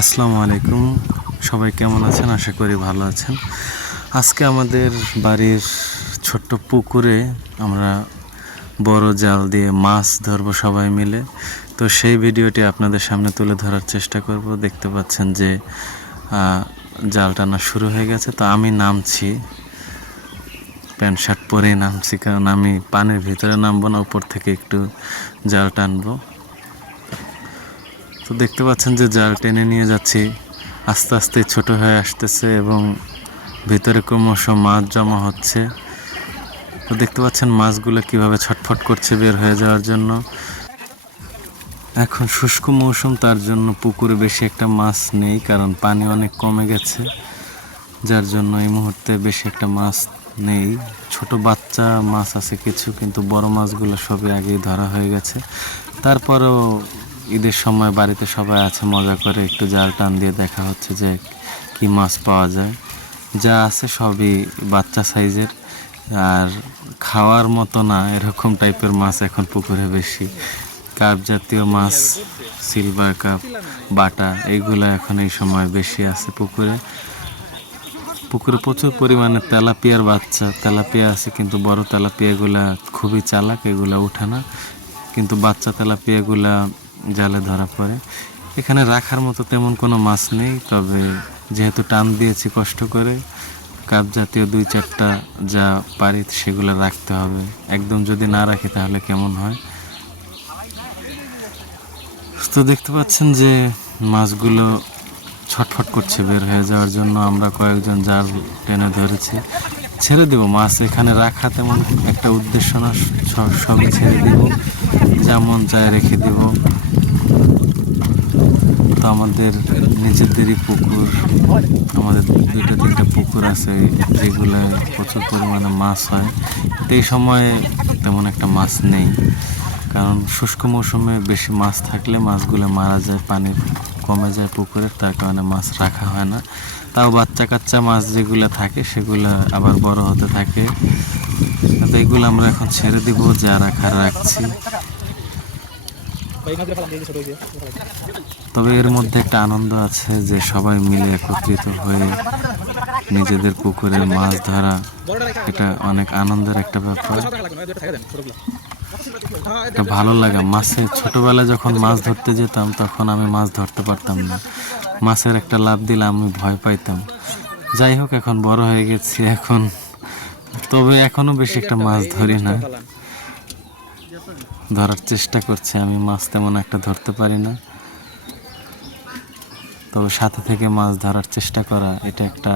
আসসালামু আলাইকুম। সবাই কেমন আছেন? আশা করি ভালো আছেন। আজকে আমাদের বাড়ির ছোট্ট পুকুরে আমরা বড় জাল দিয়ে মাছ ধরবো সবাই মিলে। তো সেই ভিডিওটি আপনাদের সামনে তুলে ধরার চেষ্টা করব। দেখতে পাচ্ছেন যে জাল টানা শুরু হয়ে গেছে। তো আমি নামছি, প্যান্ট শার্ট পরেই নামছি, কারণ আমি পানির ভিতরে নামবো না, উপর থেকে একটু জাল টানবো। তো দেখতে পাচ্ছেন যে জাল টেনে নিয়ে যাচ্ছি, আস্তে আস্তে ছোট হয়ে আসতেছে এবং ভিতরে ক্রমশ মাছ জমা হচ্ছে। তো দেখতে পাচ্ছেন মাছগুলো কীভাবে ছটফট করছে বের হয়ে যাওয়ার জন্য। এখন শুষ্ক মৌসুম, তার জন্য পুকুরে বেশি একটা মাছ নেই, কারণ পানি অনেক কমে গেছে। যার জন্য এই মুহূর্তে বেশি একটা মাছ নেই। ছোট বাচ্চা মাছ আছে কিছু, কিন্তু বড় মাছগুলো সবই আগেই ধরা হয়ে গেছে। তারপরেও ঈদের সময় বাড়িতে সবাই আছে, মজা করে একটু জাল টান দিয়ে দেখা হচ্ছে যে কি মাছ পাওয়া যায়। যা আছে সবই বাচ্চা সাইজের। আর খাওয়ার মতো না, এরকম টাইপের মাছ এখন পুকুরে বেশি। কাপ জাতীয় মাছ সিলভার কাপ বাটা এইগুলো এখন এই সময় বেশি আছে পুকুরে। পুকুরে প্রচুর পরিমাণে তেলাপিয়ার বাচ্চা, তেলাপিয়া আছে কিন্তু বড় তেলাপিয়াগুলা খুবই চালাক, এগুলা ওঠে না। কিন্তু বাচ্চা তেলাপিয়াগুলা জালে ধরা পড়ে। এখানে রাখার মতো তেমন কোনো মাছ নেই, তবে যেহেতু টান দিয়েছি কষ্ট করে, কাপ জাতীয় দুই চারটা যা পারি সেগুলো রাখতে হবে। একদম যদি না রাখি তাহলে কেমন হয়? তো দেখতে পাচ্ছেন যে মাছগুলো ছটফট করছে বের হয়ে যাওয়ার জন্য। আমরা কয়েকজন জাল টেনে ধরেছি। ছেড়ে দেব, মাছ এখানে রাখা তেমন একটা উদ্দেশ্য না, সব সবই ছেড়ে দেব যেমন চায় রেখে দেব। তো আমাদের নিজেদেরই পুকুর, আমাদের দুইটা তিনটা পুকুর আছে যেগুলো প্রচুর পরিমাণে মাছ হয়। এই সময়ে তেমন একটা মাছ নেই, কারণ শুষ্ক মৌসুমে বেশি মাছ থাকলে মাছগুলো মারা যায়, পানি কমে যায় পুকুরের তার কারণে মাছ রাখা হয় না। তাও বাচ্চা কাচ্চা মাছ যেগুলো থাকে সেগুলো আবার বড় হতে থাকে। তো এইগুলো আমরা এখন ছেড়ে দিব যা রাখার রাখছি। তবে এর মধ্যে একটা আনন্দ আছে যে সবাই মিলে একত্রিত হয়ে নিজেদের পুকুরে মাছ ধরা, এটা অনেক আনন্দের একটা ব্যাপার। ভালো লাগে। মাছে ছোটবেলায় যখন মাছ ধরতে যেতাম, তখন আমি মাছ ধরতে পারতাম না। মাছের একটা লাভ দিলে আমি ভয় পাইতাম। যাই হোক, এখন বড় হয়ে গেছি, এখন তবে এখনও বেশি একটা মাছ ধরি না। ধরার চেষ্টা করছি আমি, মাছ তেমন একটা ধরতে পারি না। তবে সাথে থেকে মাছ ধরার চেষ্টা করা, এটা একটা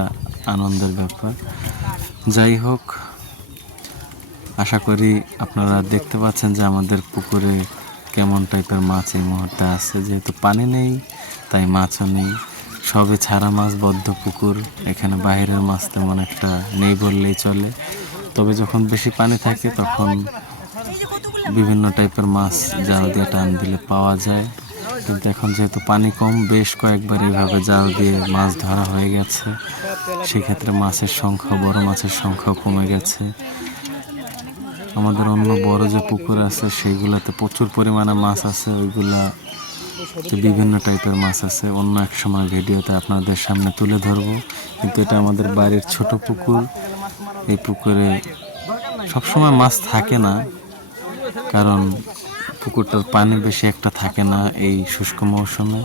আনন্দের ব্যাপার। যাই হোক আশা করি আপনারা দেখতে পাচ্ছেন যে আমাদের পুকুরে কেমন টাইপের মাছ এই মুহূর্তে আছে। যেহেতু পানি নেই, তাই মাছও নেই। সবে ছাড়া মাছ, বদ্ধ পুকুর, এখানে বাইরের মাছ তেমন একটা নেই বললেই চলে। তবে যখন বেশি পানি থাকে তখন বিভিন্ন টাইপের মাছ জাল দিয়ে টান দিলে পাওয়া যায়। কিন্তু এখন যেহেতু পানি কম, বেশ কয়েকবার এইভাবে জাল দিয়ে মাছ ধরা হয়ে গেছে। সেক্ষেত্রে মাছের সংখ্যা, বড় মাছের সংখ্যা কমে গেছে। আমাদের অন্য বড় যে পুকুর আছে, সেইগুলোতে প্রচুর পরিমাণে মাছ আছে, ওইগুলা বিভিন্ন টাইপের মাছ আছে। অন্য এক সময় ভিডিওতে আপনাদের সামনে তুলে ধরবো। কিন্তু এটা আমাদের বাড়ির ছোট পুকুর। এই পুকুরে সবসময় মাছ থাকে না, কারণ পুকুরটার পানি বেশি একটা থাকে না এই শুষ্ক মৌসুমে।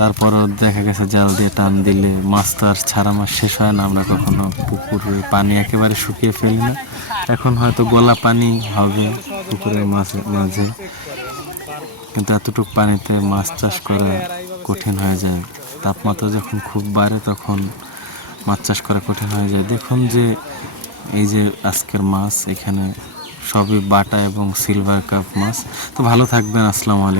তারপরও দেখা গেছে জাল দিয়ে টান দিলে মাছ তো আর ছাড়া মাছ শেষ হয় না। আমরা কখনো পুকুরে পানি একেবারে শুকিয়ে ফেলি না। এখন হয়তো গোলা পানি হবে পুকুরের মাঝে মাঝে। কিন্তু এতটুকু পানিতে মাছ চাষ করা কঠিন হয়ে যায়। তাপমাত্রা যখন খুব বাড়ে তখন মাছ চাষ করা কঠিন হয়ে যায়। দেখুন যে এই যে আজকের মাছ, এখানে সবই বাটা এবং সিলভার কাপ মাছ। তো ভালো থাকবেন, আসসালামু আলাইকুম।